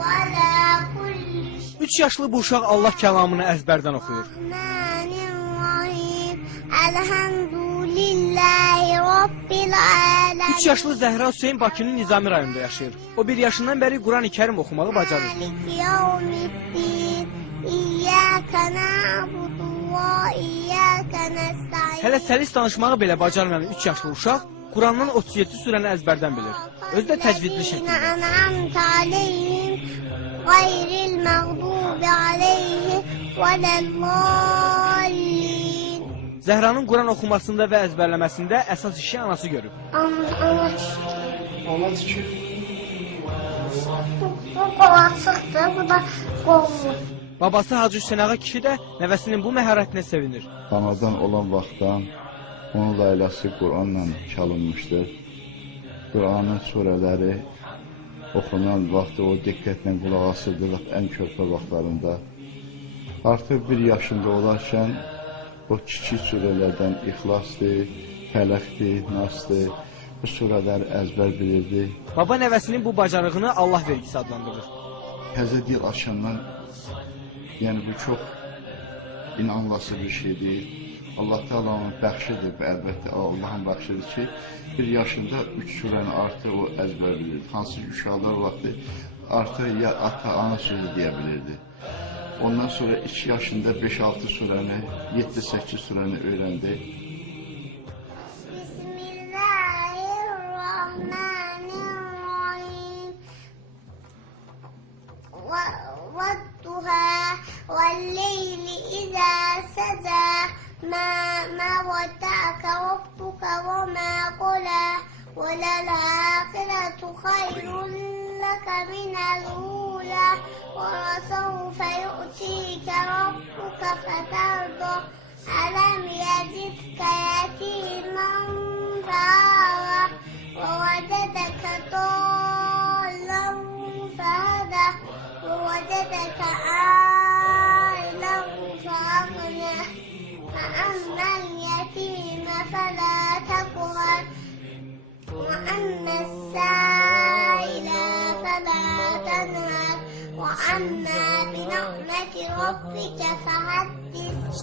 وعلى كل شيء 3 yaşlı bu uşaq Allah kəlamını əzbərdən oxuyur. الرحمن الرحيم الحمد لله رب العالمين 3 yaşlı Zəhra Hüseyn Bakının Nizami rayonunda yaşayır. O 1 yaşından bəri Quran-ı Kərim oxumağı bacarır. يوم الدين إياك نعبد وإياك نستعين Hələ səlis danışmağı belə bacarmayan 3 yaşlı uşaq Qurandan 37 surəni əzbərdən bilir. Özü də təcvidli şəkildə. أنعمت عليهم غير المغضوب عليهم ولا الضالين Zəhranın Quran oxumasında və əzbərləməsində əsas işi anası görüb. Ana bu qalasıqdır, bu da qovur. Babası Hacı Hüseyn ağa kişi də nəvəsinin bu məharətinə sevinir. Anadan olan vaxtdan onun layləsi Quranla çalınmışdır. Quranın surələri oxunan vaxtı o diqqətlə qulaq asırdı ən körpə vaxtlarında. Artıq 1 yaşında olarkən o kiçik surələrdən İxlasdır, Fələqdir, Nasdır, bu surələri əzbər bilirdi. Baba nəvəsinin bu bacarığını Allah vergisi adlandırır. Təzə dil açandan, yəni bu çox inanılası bir şeydir. Allah Teala'nın bəxşidir və əlbəttə Allahın bəxşidir ki, 1 yaşında 3 surəni artıq o əzbər bilirdi. Hansı ki, uşaqlar vaxtı artıq ya ata-ana sözü deyə bilirdi. Ondan sonra 2 yaşında 5-6 surəni, 7-8 surəni öyrəndi. Bismillahirrahmanirrahim. وَالضُّحَى وَاللَّيْلِ إِذَا سَجَى مَا وَدَّعَكَ رَبُّكَ وَمَا قَلَى وَلَلْآخِرَةُ خَيْرٌ لَكَ مِنَ الْأُولَى وَلَسَوْفَ يُؤْتِيكَ رَبُّكَ فَتَرْضَىٰ أَلَمْ يَجِدْكَ يَتِيمًا فَآوَىٰ وَوَجَدَكَ ضَالًّا فَهَدَىٰ وَوَجَدَكَ عَائِلًا فَأَغْنَىٰ فَأَمَّا الْيَتِيمَ فَلَا تَقْهَرْ وَأَمَّا السَّائِلَ فَلَا تَنْهَرْ وَأَمَّا بِنِعْمَةِ رَبِّكَ فَحَدِّثْ